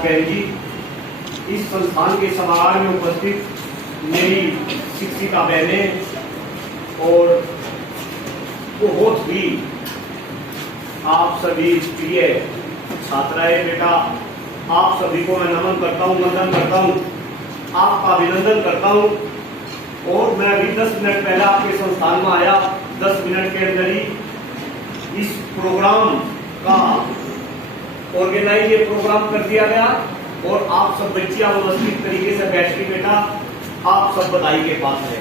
बहन जी, इस संस्थान के समारोह में उपस्थित मेरी शिक्षिका बहनें और बहुत ही आप सभी प्रिय छात्राएं, बेटा आप सभी को मैं नमन करता हूँ, वंदन करता हूँ, आपका अभिनंदन करता हूँ। और मैं अभी 10 मिनट पहले आपके संस्थान में आया, 10 मिनट के अंदर ही इस प्रोग्राम का ऑर्गेनाइज ये प्रोग्राम कर दिया गया और आप सब बच्चियां व्यवस्थित तरीके से बैठ के बेटा आप सब बधाई के पास है।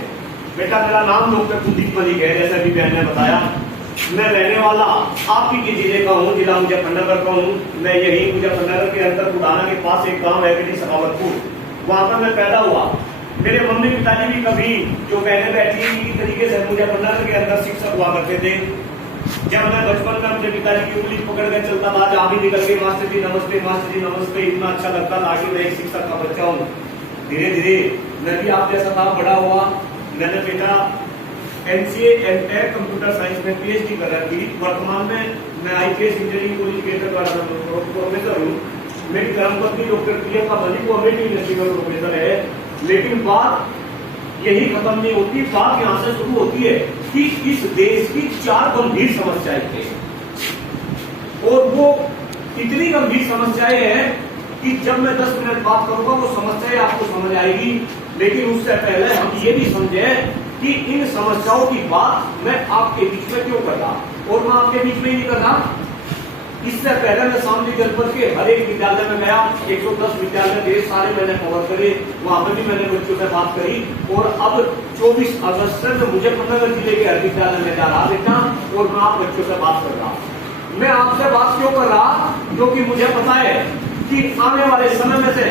बेटा मेरा नाम डॉक्टर कुलदीप मलिक है, जैसा भी बहन ने बताया। मैं रहने वाला आप ही के जिले का हूँ, जिला मुजफ्फरनगर का हूँ। मैं यही मुजफ्फरनगर के अंदर बुढ़ाना के पास एक गांव है बेटी सखावतपुर, वहां पर मैं पैदा हुआ। मेरे मम्मी पिताजी भी कभी जो बहनें बैठी इसी तरीके से मुजफ्फरनगर के अंदर शिक्षक हुआ करते थे। जब मैं बचपन में मुझे पिताजी की उंगली पकड़ के चलता था, जहाँ भी निकल के मास्टर जी नमस्ते, इतना अच्छा लगता था कि मैं एक शिक्षक का बच्चा हूँ। धीरे धीरे मैं भी आप जैसा था, बड़ा हुआ। मैंने बेटा MCA MTech कंप्यूटर साइंस में PhD कर रही थी। वर्तमान में मैं IPS इंजीनियरिंग कॉलेज के प्रोफेसर हूँ। मेरी धर्मपत्नी डॉक्टर प्रियंका मलिक को अमेरिकन यूनिवर्सिटी में प्रोफेसर है। लेकिन बात यही खत्म नहीं होती, बात यहाँ से शुरू होती है कि इस देश की 4 गंभीर समस्याएं थी और वो इतनी गंभीर समस्याएं हैं कि जब मैं 10 मिनट बात करूंगा वो समस्याएं आपको समझ आएगी। लेकिन उससे पहले हम ये भी समझे कि इन समस्याओं की बात मैं आपके बीच में क्यों कर रहा, और मैं आपके बीच में ही नहीं कर रहा। इससे पहले मैं शामली जनपद के हर एक विद्यालय में गया, 110 विद्यालय थे, सारे मैंने कवर करे, वहां पर भी मैंने बच्चों से बात करी। और अब 24 अगस्त से मैं मुजफ्फरनगर जिले के हर विद्यालय में जा रहा बेटा और मैं आप बच्चों से बात कर रहा। मैं आपसे बात क्यों कर रहा, क्योंकि मुझे पता है कि आने वाले समय में से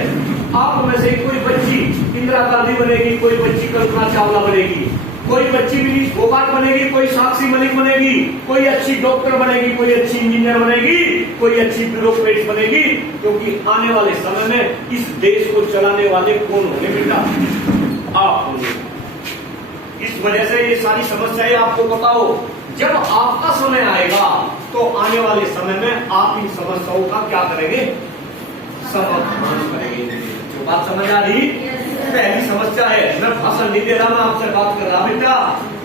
आप में से कोई बच्ची इंदिरा गांधी बनेगी, कोई बच्ची कल्पना चावला बनेगी, कोई बच्ची भी फोगाट बनेगी, कोई साक्षी मलिक बनेगी, कोई अच्छी डॉक्टर बनेगी, कोई अच्छी इंजीनियर बनेगी, कोई अच्छी ब्यूरोक्रेट बनेगी। क्योंकि आने वाले समय में इस देश को चलाने वाले कौन होंगे बेटा, आप होंगे। इस वजह से ये सारी समस्याएं आपको पता हो। जब आपका समय आएगा तो आने वाले समय में आप इन समस्याओं का क्या करेंगे, समाधान करेंगे। जो बात समझ आ रही, पहली समस्या है, मैं भाषण नहीं दे रहा, मैं आपसे बात कर रहा बेटा।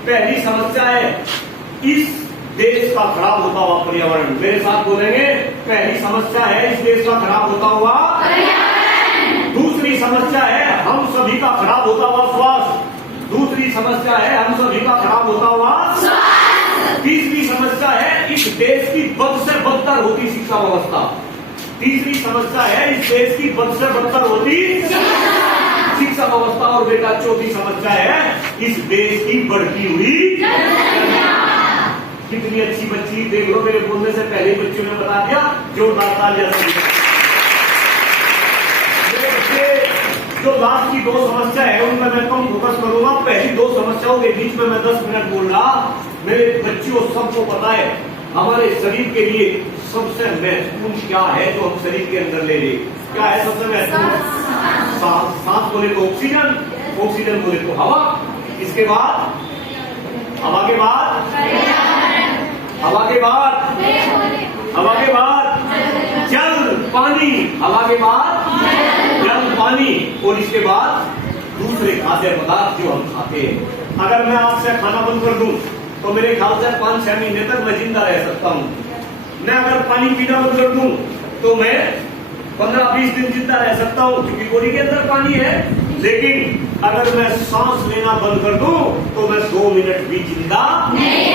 पहली समस्या है इस देश का खराब होता हुआ पर्यावरण। मेरे साथ बोलेंगे, पहली समस्या है इस देश का खराब होता हुआ पर्यावरण। दूसरी समस्या है हम सभी का खराब होता हुआ स्वास्थ्य। दूसरी समस्या है हम सभी का खराब होता हुआ स्वास्थ्य। तीसरी समस्या है इस देश की बद से बदतर होती शिक्षा व्यवस्था। तीसरी समस्या है इस देश की बद से बदतर होती शिक्षा व्यवस्था। और बेटा चौथी समस्या है इस देश की बढ़ती हुई जनसंख्या। कितनी अच्छी बच्ची, देख लो मेरे बोलने से पहले ही बच्चों ने बता दिया, जोरदार तालियां। जो लास्ट की 2 समस्या है उनमें मैं कम फोकस करूंगा। पहली 2 समस्याओं के बीच में मैं 10 मिनट बोल रहा। मेरे बच्चियों सबको पता है हमारे शरीर के लिए सबसे महत्वपूर्ण क्या है जो हम शरीर के अंदर ले लें। क्या है सबसे महत्वपूर्ण? सांस बोले तो ऑक्सीजन, ऑक्सीजन बोले तो हवा, इसके बाद हवा के बाद हवा के बाद हवा के बाद जल पानी, हवा के बाद जल पानी, और इसके बाद दूसरे खाद्य पदार्थ जो हम खाते हैं। अगर मैं आपसे खाना बंद कर दूं तो मेरे ख्याल से 5-6 महीने तक मैं जिंदा रह सकता हूं। मैं अगर पानी पीना बंद कर दूं तो मैं 15-20 दिन जिंदा रह सकता हूं, क्योंकि बॉडी के अंदर पानी है। लेकिन अगर मैं सांस लेना बंद कर दूं तो मैं 2 मिनट भी जिंदा नहीं।